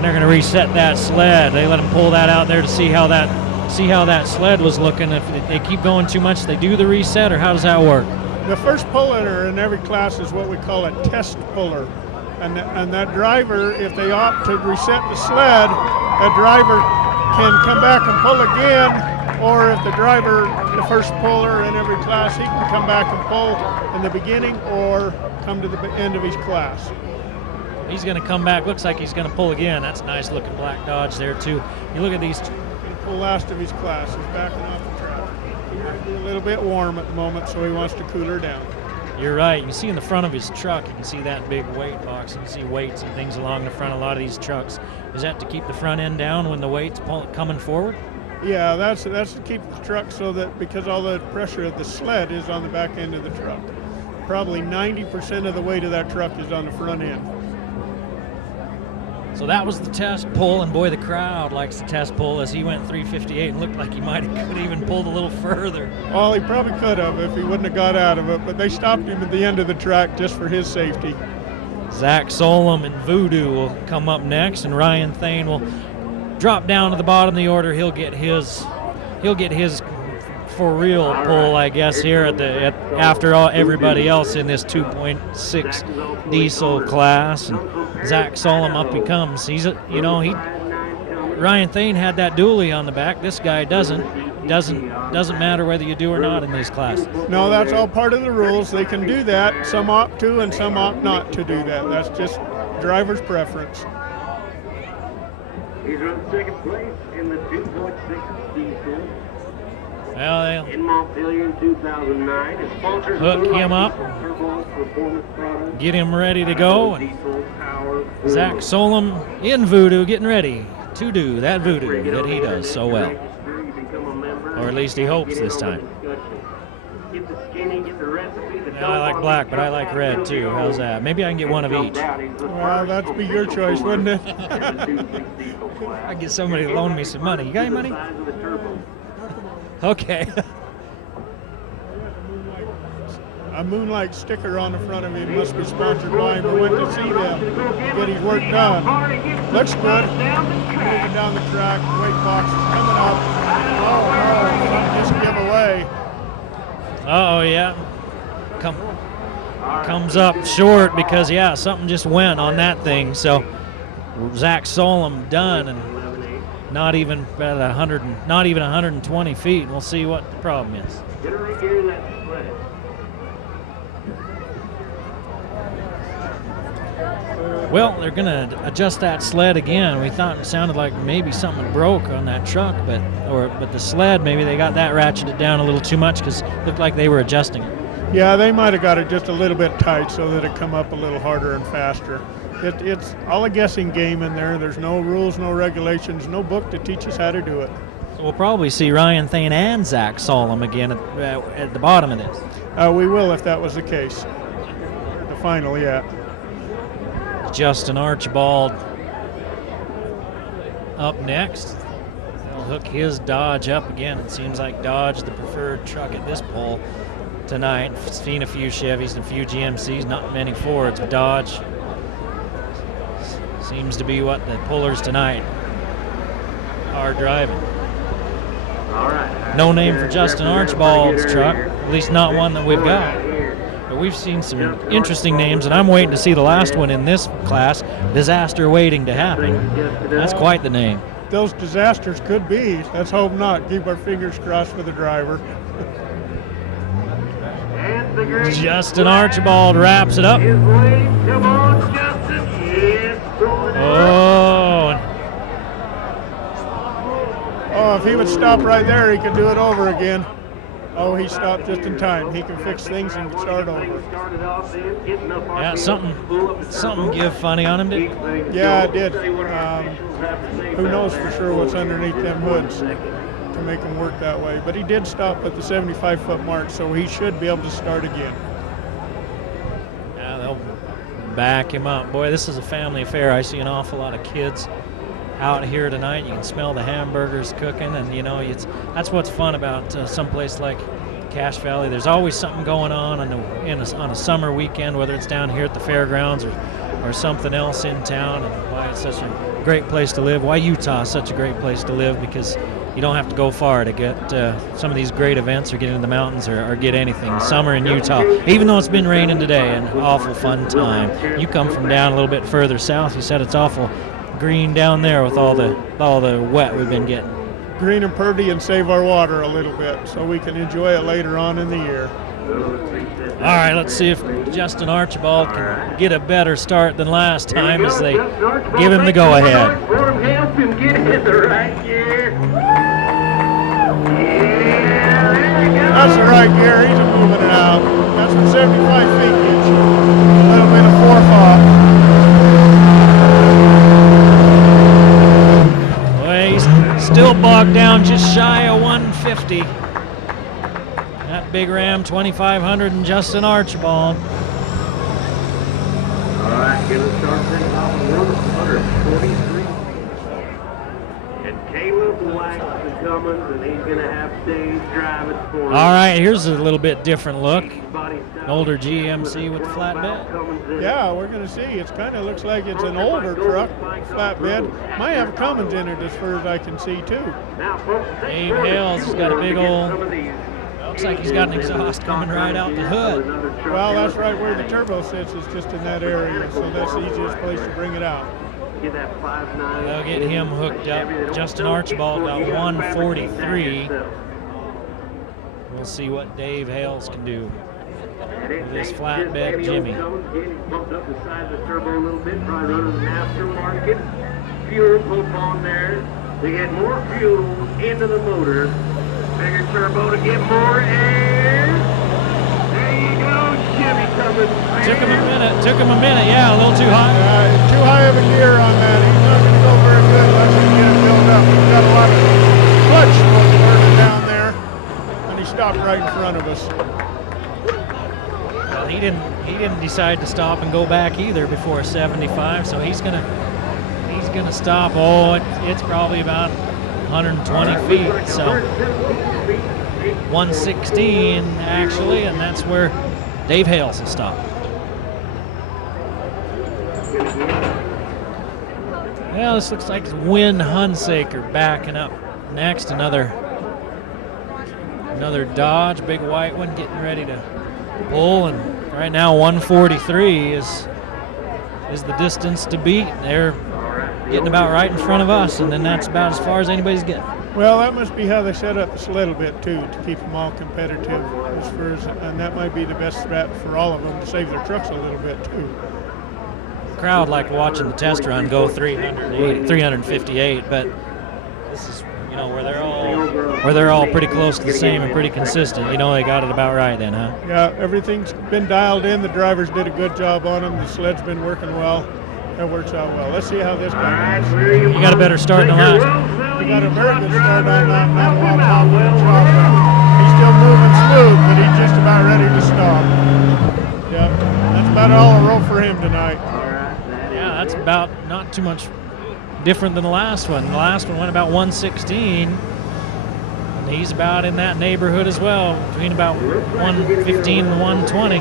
And they're going to reset that sled. They let him pull that out there to see how that sled was looking. If they keep going too much, they do the reset, or how does that work? The first puller in every class is what we call a test puller. And that driver, if they opt to reset the sled, that driver can come back and pull again, or if the driver, the first puller in every class, he can come back and pull in the beginning or come to the end of his class. He's going to come back. Looks like he's going to pull again. That's a nice looking black Dodge there too. You look at these. Pull last of his class. He's backing off the track. He might be a little bit warm at the moment, so he wants to cool her down. You're right. You can see in the front of his truck, you can see that big weight box. You can see weights and things along the front of a lot of these trucks. Is that to keep the front end down when the weight's coming forward? Yeah, that's to keep the truck so that, because all the pressure of the sled is on the back end of the truck. Probably 90% of the weight of that truck is on the front end. So that was the test pull, and boy, the crowd likes the test pull as he went 358 and looked like he might have could even pulled a little further. Well, he probably could have if he wouldn't have got out of it, but they stopped him at the end of the track just for his safety. Zach Solom and Voodoo will come up next, and Ryan Thane will drop down to the bottom of the order. He'll get his for real pull, I guess, here after everybody else in this 2.6 diesel class. And Zach Solom up he comes. Ryan Thane had that dually on the back. This guy doesn't matter whether you do or not in these classes. No, that's all part of the rules. They can do that. Some opt to and some opt not to do that. That's just driver's preference. He's run second place in the 2.6 diesel. Well, in Montpelier in 2009. His sponsors hook him up, get him ready to go. Zach Solom in Voodoo getting ready to do that Voodoo that he does so well. Or at least he hopes this time. I like black, but I like red too. How's that? Maybe I can get one of each. Well, that'd be your choice, wouldn't it? I get somebody to loan me some money. You got any money? Okay. A Moonlight sticker on the front of him must be sponsored by him. We went to see them, get his work done. Looks good. Moving down the track, weight box is coming up. Oh no, just give away. Uh-oh, yeah. Comes up short because, yeah, something just went on that thing. So Zach Solom done, and not even at 120 feet. We'll see what the problem is. Well, they're going to adjust that sled again. We thought it sounded like maybe something broke on that truck, but the sled, maybe they got that ratcheted down a little too much because it looked like they were adjusting it. Yeah, they might have got it just a little bit tight so that it come up a little harder and faster. It's all a guessing game in there. There's no rules, no regulations, no book to teach us how to do it. So we'll probably see Ryan Thane and Zach Solom again at the bottom of this. We will if that was the case. The final, yeah. Justin Archibald up next. He'll hook his Dodge up again. It seems like Dodge the preferred truck at this pole tonight. Seen a few Chevys and a few GMCs, not many Fords, but Dodge seems to be what the pullers tonight are driving. No name for Justin Archibald's truck, at least not one that we've got. But we've seen some interesting names, and I'm waiting to see the last one in this class, Disaster Waiting to Happen. That's quite the name. Those disasters could be. Let's hope not. Keep our fingers crossed for the driver. Justin Archibald wraps it up. Oh, if he would stop right there, he could do it over again. Oh, he stopped just in time. He can fix things and start over. Yeah, something give funny on him, did it? Yeah, it did. Who knows for sure what's underneath them hoods to make him work that way. But he did stop at the 75-foot mark, so he should be able to start again. Yeah, they'll back him up. Boy, this is a family affair. I see an awful lot of kids out here tonight. You can smell the hamburgers cooking, and you know that's what's fun about someplace like Cache Valley. There's always something going on a summer weekend, whether it's down here at the Fairgrounds or or something else in town, and why it's such a great place to live, why Utah is such a great place to live, because you don't have to go far to get some of these great events or get into the mountains or get anything. Summer in Utah, even though it's been raining today, an awful fun time. You come from down a little bit further south, you said it's awful green down there with all the wet we've been getting. Green and purdy, and save our water a little bit so we can enjoy it later on in the year. All right, let's see if Justin Archibald can get a better start than last time as they give him the go-ahead. Help him get in the right gear. That's the right gear. He's moving it out. That's what 75 feet gets you. A little bit of forethought. Well, he's still bogged down just shy of 150. That big Ram 2500 and Justin Archibald. All right, give us start thing off 143 feet. And Caleb Wax is coming, and he's going to have Dave driving for him. All right, here's a little bit different look. An older GMC with the flatbed. Yeah, we're going to see. It kind of looks like it's an older truck, flatbed. Might have Cummins in it as far as I can see, too. Dave Hales has got a big old, looks like he's got an exhaust coming right out the hood. Well, that's right where the turbo sits, is just in that area, so that's the easiest place to bring it out. They'll get him hooked up. Justin Archibald got 143. We'll see what Dave Hales can do with this flatbed Jimmy. Bumped up the side of the turbo a little bit, probably running an aftermarket. Fuel pump on there. They get more fuel into the motor. Bigger turbo to get more air. There you go, Jimmy coming. Took him a minute, yeah, a little too high. Too high of a gear on that. He's not going to go very good unless he get it built up. He's got a lot of clutch burning down there, and he stopped right in front of us. Well, he didn't decide to stop and go back either before 75, so he's gonna stop. Oh, it's probably about 120 feet, so 116 actually, and that's where Dave Hales will stop. Well, this looks like Win Hunsaker backing up next. Another Dodge, big white one, getting ready to pull, and right now 143 is the distance to beat. They're getting about right in front of us, and then that's about as far as anybody's getting. Well, that must be how they set up this little bit too, to keep them all competitive. And that might be the best strat for all of them, to save their trucks a little bit too. The crowd liked watching the test run go 358, but this is where they're all pretty close to the same and pretty consistent. They got it about right then, huh? Yeah, everything's been dialed in. The drivers did a good job on them. The sled's been working well. It works out well. Let's see how this goes. You got a better start than last. We got a very good start on that. Not a lot of confidence on that. He's still moving smooth, but he's just about ready to stop. Yep, that's about all a roll for him tonight. Yeah, that's about not too much different than the last one. The last one went about 116. And he's about in that neighborhood as well, between about 115 and 120.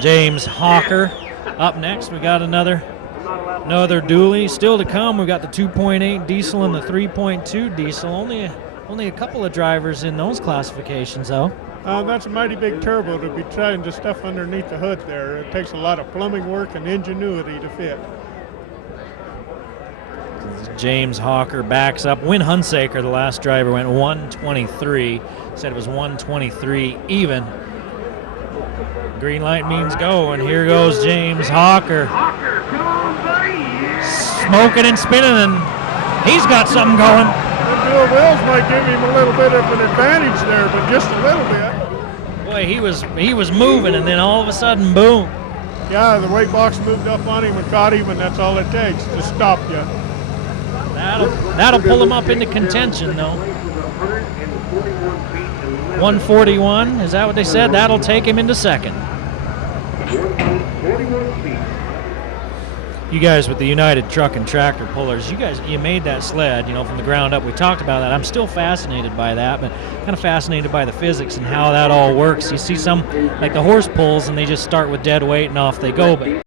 James Hocker up next. We got another dually still to come. We got the 2.8 diesel and the 3.2 diesel. Only a couple of drivers in those classifications, though. That's a mighty big turbo to be trying to stuff underneath the hood there. It takes a lot of plumbing work and ingenuity to fit. James Hocker backs up. Win Hunsaker, the last driver, went 123. Said it was 123 even. Green light means go, and here goes James Hocker. Smoking and spinning, and he's got something going. The dual wheels might give him a little bit of an advantage there, but just a little bit. Boy, he was moving, and then all of a sudden, boom. Yeah, the weight box moved up on him and caught him, and that's all it takes to stop you. That'll pull him up into contention, though. 141, is that what they said? That'll take him into second. you guys with the United Truck and Tractor Pullers, you made that sled, from the ground up. We talked about that. I'm still fascinated by that, but kind of fascinated by the physics and how that all works. You see some, like the horse pulls, and they just start with dead weight and off they go, but